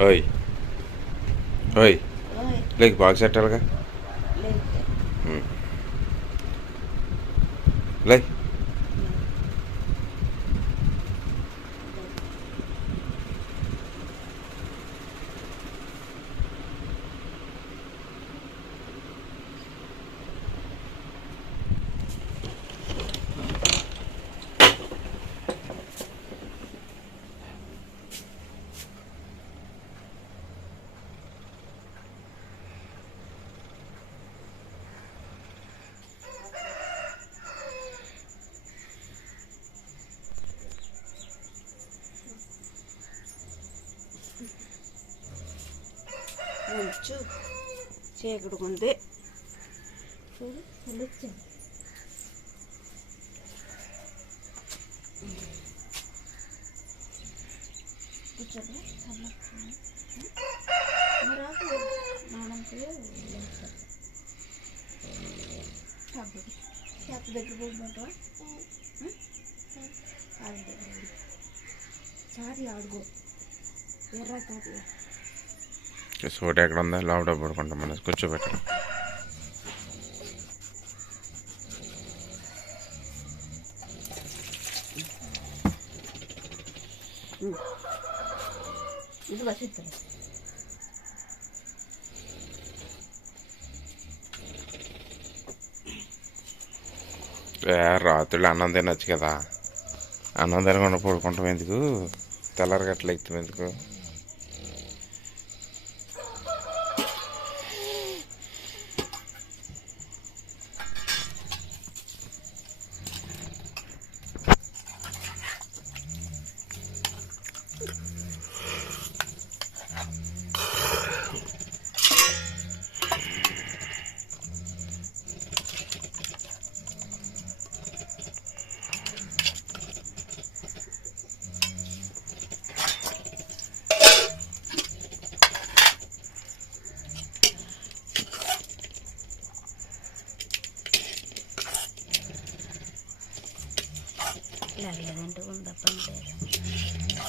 ఓయ్. ఓయ్. లేక బాగా సెట్టాలిగా లేదు. లే నానంటే తప్పదు చేత దగ్గర పోమంటావా ఆడుకో. ఎర్ర కాదు సోట ఎక్కడ ఉందా లోపల పడుకుంటాం మన ఏ రాత్రులు అన్నం తినొచ్చు కదా. అన్నం తినకుండా పడుకుంటాం ఎందుకు? తెల్లారి గట్ల ఎక్కుతాం ఎందుకు? లేదంటే ఉందా పని లేదు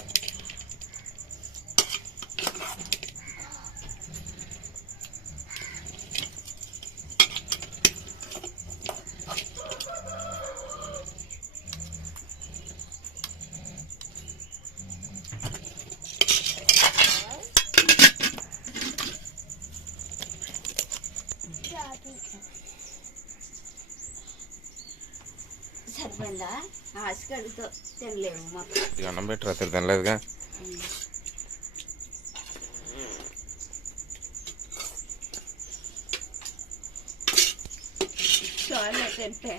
సరిపోయిందా ఆశకడితో తినలేము మాకు ఇక అన్నం పెట్టి రాత్రి తినలేదుగా చాలు తింటే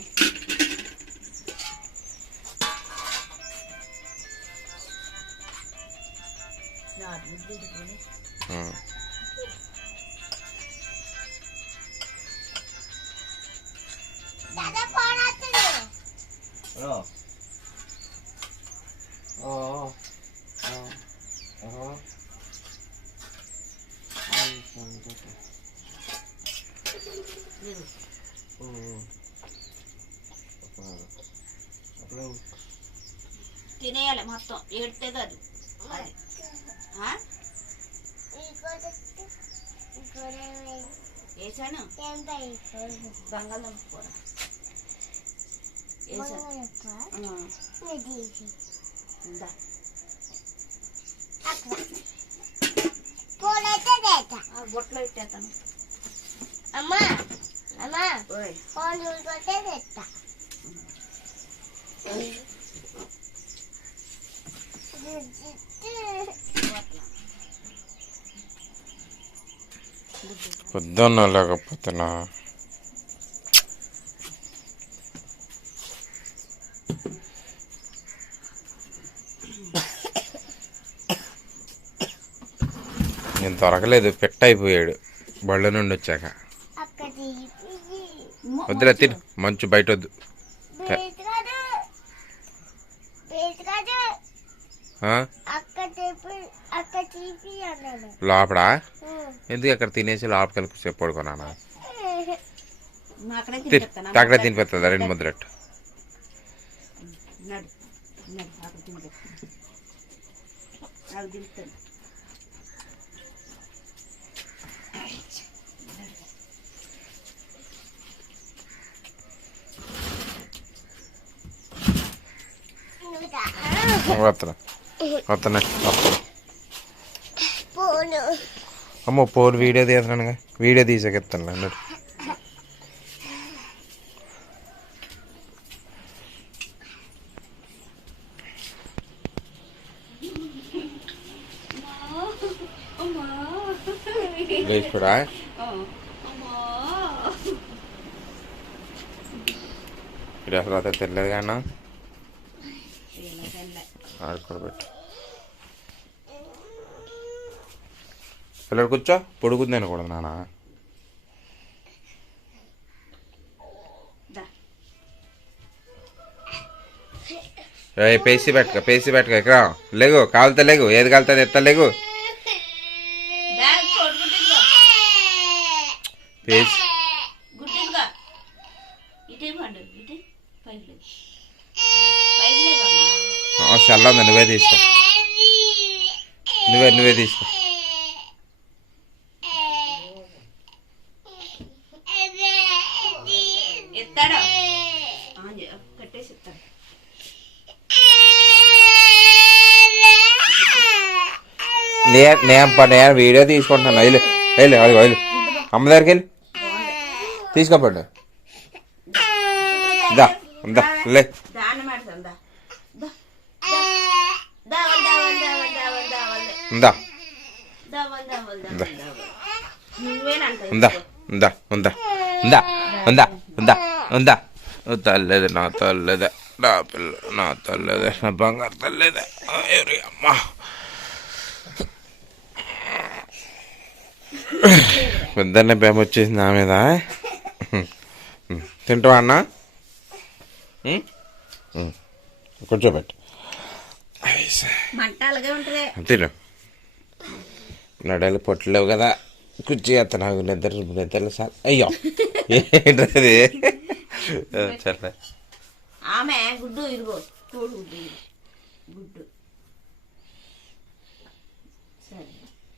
ఉం. తినేయాలి మొత్తం ఏడితే కాదు అది ఆ? వేసాను బంగాళదుంప కూర వేసాను ఆ, ఇందా ఆ బొట్లో ఇట్టేస్తాను అమ్మా అమ్మా. ఫోన్ చూసుకుంటే తెస్తా పొద్దున్న లేకపోతున్నా నేను దొరకలేదు పెట్ట అయిపోయాడు బళ్ళ నుండి వచ్చాక. వద్దులే తిను. మంచు బయట వద్దు లోపడా? ఎందుకు అక్కడ తినేసి లోపలికి సేపు పడుకున్నాను? అక్కడే తిని. తినిపిస్తాను. అక్కడే తినిపిస్తుందా? రెండు ముద్దలట్టు నడు నడు అక్కడ తినిపిస్తాను వస్తున్నా అమ్మో ఫోన్ వీడియో తీస్తున్నానుగా. వీడియో తీసాకెత్తాను అన్నాడు లేచిపోడా ఇక్కడ అసలు అతను తెలియదు కానీ ఆడుకోబెట్టు పిల్లడు కూర్చో పొడుగుంది అనకూడదు నాన్న దా. ఏ పేసి పెట్టుకో పేసి పెట్టుకో ఇక్కడ లేగు కాలుతా లేగు ఏది కాలుతుంది ఎత్త లేగు దా, కోడి గుడ్డు ఇదిగో. పేసి గుడ్డు ఇదిగో. ఇటే పైకి చల్లంది నువ్వే తీసుకో. నువ్వే నువ్వే తీసుకో. నేను నేను వీడియో తీసుకుంటాను వెళ్ళు వెళ్ళు అది వెళ్ళు. అమ్మ దగ్గరికి వెళ్ళి. తీసుకోపండు. దా దా లే. ఉందా ఉందా ఉందా ఉందా ఉందా ఉందా ఉందా ఉందా నా తల్లేదే నా పిల్ల నా తల్లేదే నా బంగారు తల్లేదే. ఎవరి అమ్మా. పెద్దన్న బేమ వచ్చేసింది నా మీద తింటావా అన్న. కూర్చోబెట్టు ఐసే. మంట అలాగే ఉంటుంది. తిను నడలు పొట్టలేవు కదా. కుర్చీ అత్త నాకు నిద్ర నిద్రలు సార్. అయ్యో. ఏంటది? సరే ఆమె గుడ్డు ఇదిగో తోడు గుడ్డు ఇది. గుడ్డు. సరే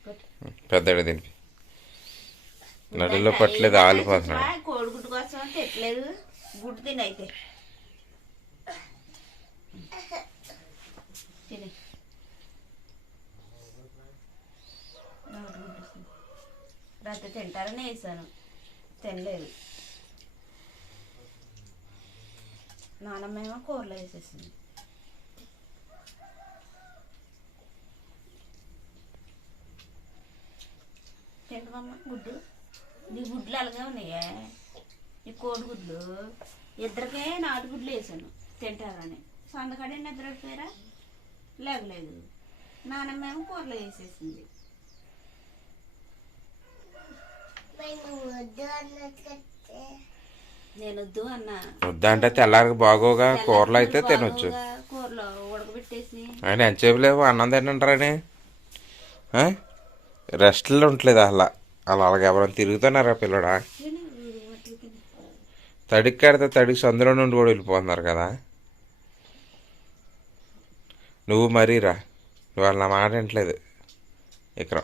కొట్టు. పెద్దగా దీనికి నడులో పట్టలేదు ఆలిపోతున్నాడు కోడిగుడ్డు కోసం తెట్లేదు గుడ్డు తిని అయితే. రాత్రి తింటారని వేసాను. తినలేదు. నానమ్మేమో కూరలో వేసేసింది. తింటమమ్మ గుడ్డు? అలాగే ఉన్నాయా? ఈ కోడి గుడ్లు ఇద్దరికే నాటు గుడ్లు వేసాను తింటారని. సొందకాడే నిద్రపోయారా లేగలేదు నానమ్మేమో కూరలో వేసేసింది. వద్దు నేను వద్దు అన్నా. వద్దంటే తెల్లారికి బాగోగా కూరలు అయితే తినొచ్చు. కూరలో ఉడకబెట్టేసి. ఆయన ఎంతసేపు లేవు? అన్నం తింటారని రెస్ట్లో ఉండలేదు అలా అలా అలాగే ఎవరైనా తిరుగుతున్నారా పిల్లడా? తడికి కడితే తడికి సందులో నుండి కూడా వెళ్ళిపోతున్నారు కదా. నువ్వు మరీరా నువ్వు వాళ్ళ మాట వింటలేదు ఇక్కడ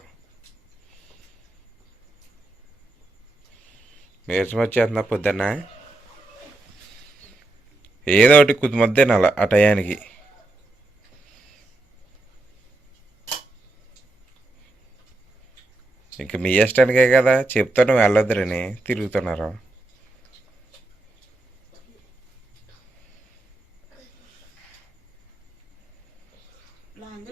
నీరసం వచ్చేస్తున్నా పొద్దున్న. ఏదో ఒకటి కుదిమొద్దేనాల ఆ టయానికి. ఇంక మీ ఇష్టానికే కదా చెప్తాను వెళ్ళొద్దురని తిరుగుతున్నారు. లాంజ్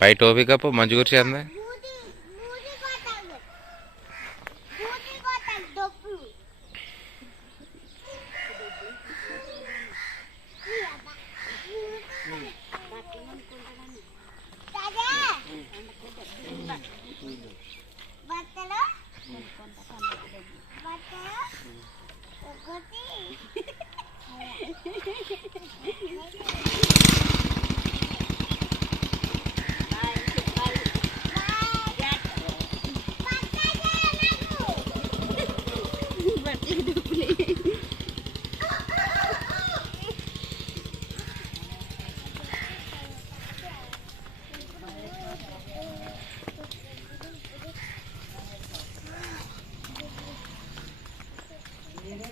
పై టోపీ కప్పు మంచి కూర్చుంది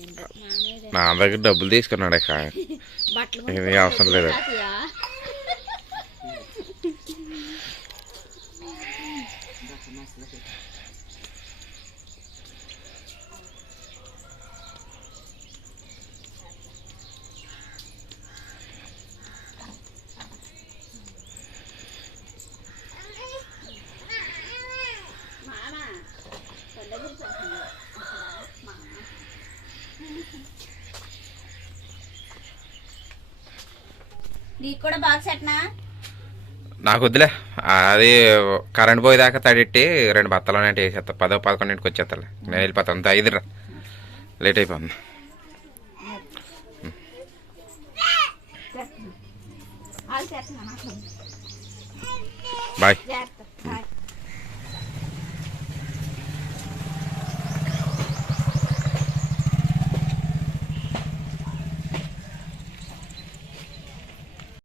మీద నా దగ్గర డబ్బులు తీసుకున్నాడు బట్టలు ఇది అవసరం లేదు. నీకు కూడా బాక్స్ ఎట్నా నాకు వద్దులే. అది కరెంట్ పోయేదాకా తడిట్టి రెండు బత్తలోనే వేసేస్తా పదో పదకొండింటికి వచ్చేస్తా నేను వెళ్ళిపోతాను అంత ఐదు రా లేట్ అయిపోతుంది. బాయ్.